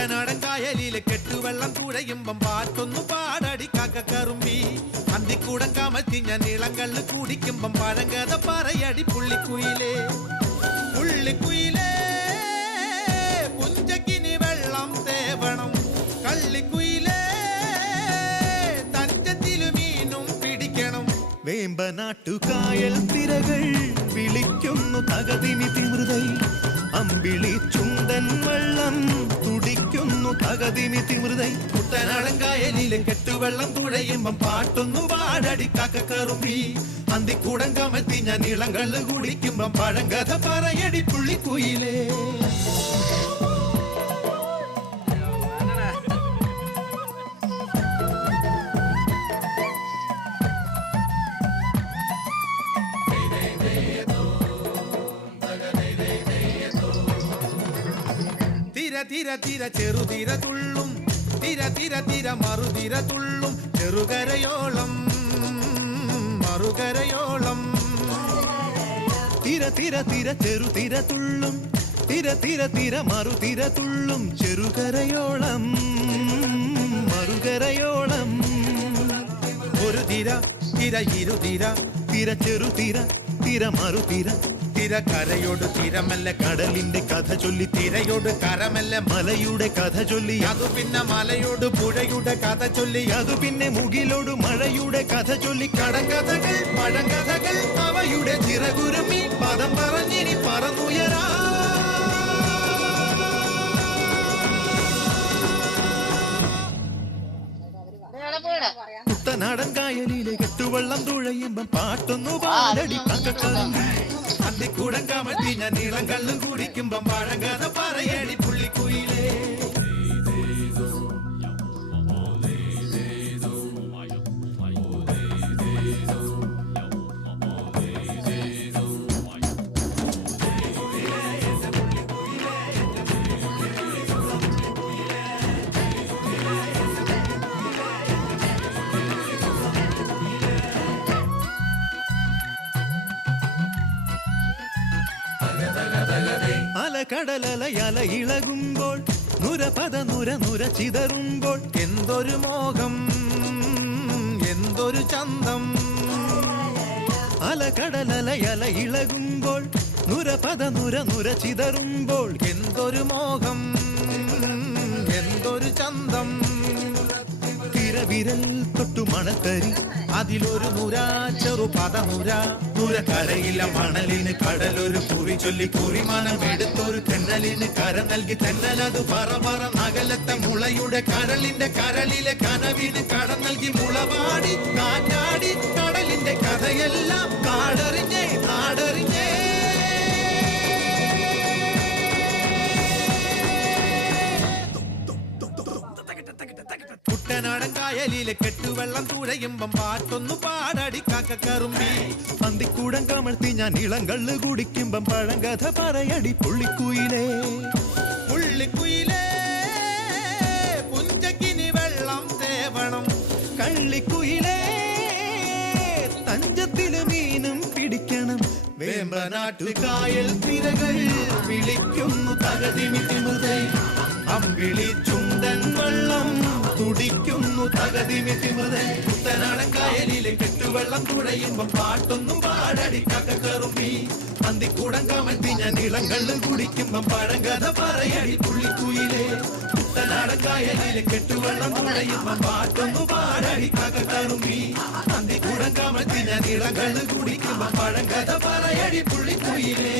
കുട്ടനാടൻ കായലിലെ കെട്ടുവെള്ളം തുഴയുമ്പം പാട്ടൊന്നു പാടടി കാക്കക്കറുമ്പി. അന്തിക്കൂടം കമത്തി ഞാൻ ഇളങ്കള്ള് കുടിക്കുമ്പം പഴങ്കഥ പറയടി പുള്ളിക്കുയിലേ. പുള്ളിക്കുയിലേ പുഞ്ചക്കിനി വെള്ളം തേവണം. കള്ളിക്കുയിലേ തഞ്ചത്തിലു മീനും പിടിക്കണം. വേമ്പനാട്ടുകായൽ തിരകൾ വിളിക്കുന്നു തകതിമി തിമൃതൈ. അമ്പിളി ചുണ്ടൻ വെള്ളം തുടിക്കുന്നു തകതിമി തിമൃതൈ. കുട്ടനാടൻ കായലിലെ കെട്ടുവെള്ളം തുഴയുമ്പം പാട്ടൊന്നു പാടടി കാക്കക്കറുമ്പി. അന്തിക്കൂടം കമത്തി ഞാൻ ഇളങ്കള്ള് കുടിക്കുമ്പം പഴങ്കഥ പറയടി പുള്ളിക്കുയിലേ. തിര തിര ചെറുതിര തുള്ളും, തിര തിര തിര മറുതിര തുള്ളും. ചെറുകരയോളം മറുകരയോളം. തിര തിര തിര ചെറുതിര തുള്ളും, തിര തിര തിര മറുതിര തുള്ളും. ചെറുകരയോളം മറുകരയോളം. ഒരു തിര തിര ഇരുതിര, തിര ചെറുതിര തിര മറുതിര. തിര കരയോട് തിരമല്ല കടലിന്റെ കഥ ചൊല്ലി, തിരയോട് കരമല്ല മലയുടെ കഥ ചൊല്ലി. അതു പിന്നെ മലയോട് പുഴയുടെ കഥ ചൊല്ലി. അതു പിന്നെ മുകിലോട് മഴയുടെ കഥ ചൊല്ലി. കടങ്കഥകൾ പഴങ്കഥകൾ അവയുടെ ചിറകുരുമി പദം പറഞ്ഞിനി പറന്നുയരാ. കുട്ടനാടൻ കായലിലെ കെട്ടുവെള്ളം തുഴയുമ്പം പാട്ടൊന്നു പാടടി കാക്കക്കറുമ്പി. അന്തിക്കൂടം കമത്തി ഞാൻ ഇളങ്കള്ള് കുടിക്കുമ്പം പഴങ്കഥ പറയടി പുള്ളിക്കുയിലേ. അലകടലയല ഇളകുമ്പോൾ നുരപദ നുര നുര ചിതറുമ്പോൾ. എന്തൊരു മോഹം എന്തൊരു ചന്തം. അലകടലയല ഇളകുമ്പോൾ നുരപദ നുര നുര ചിതറുമ്പോൾ. എന്തൊരു മോഹം എന്തൊരു ചന്തം. തിരവിരൽ തൊട്ടു മണത്തരി, അതിലൊരു നുര ചെറു പദനുര. നുര കരയില്ല മണലിന് കടലൊരു കുറി ചൊല്ലി. കുറിമാനം എടുത്തൊരു തെന്നലിന് കര നൽകി. തെന്നലത് പറ പറ നഗലത്തെ മുളയുടെ കരളിന്റെ കരളിലെ കനവിന് കട നൽകി. മുളവാടി കാറ്റാടി കടലിന്റെ കഥയെല്ലാം കാടറിഞ്ഞേ നാടറിഞ്ഞേ. കുട്ടനാടൻ കായലിലെ കെട്ടുവെള്ളം തുഴയുമ്പം പാട്ടൊന്നു പാടടി കാക്കക്കറുമ്പി. അന്തിക്കൂടം കമഴ്ത്തി ഞാൻ ഇളങ്കള്ള് കുടിക്കുമ്പം പഴങ്കഥ പറയടി പുള്ളിക്കുയിലേ. പുള്ളിക്കുയിലേ പുഞ്ചക്കിനി വെള്ളം തേവണം. കള്ളിക്കുയിലേ തഞ്ചത്തില് മീനും പിടിക്കണം. വേമ്പനാട്ടുകായൽ തിരകൾ വിളിക്കുന്നു തകതിമി തിമൃതൈ. അമ്പിളി ചുണ്ടൻ വെള്ളം തുടിക്കുന്നു തകതിമി തിമൃതൈ. കുട്ടനാടൻ കായലിലെ കെട്ടുവെള്ളം തുഴയുമ്പം പാട്ടൊന്നും പാടടി കാക്കക്കറുമ്പി. അന്തിക്കൂടം കമഴ്ത്തി ഞാൻ ഇളങ്കള്ള് കുടിക്കുമ്പം പഴങ്കഥ പറയടി പുള്ളിക്കുയിലേ. കുട്ടനാടൻ കായലിലെ കെട്ടുവെള്ളം തുഴയുമ്പം പാട്ടൊന്നു പാടടി കാക്കക്കറുമ്പി. അന്തിക്കൂടം കമഴ്ത്തി ഞാൻ ഇളങ്കള്ള് കുടിക്കുമ്പം പഴങ്കഥ പറയടി പുള്ളിക്കുയിലേ.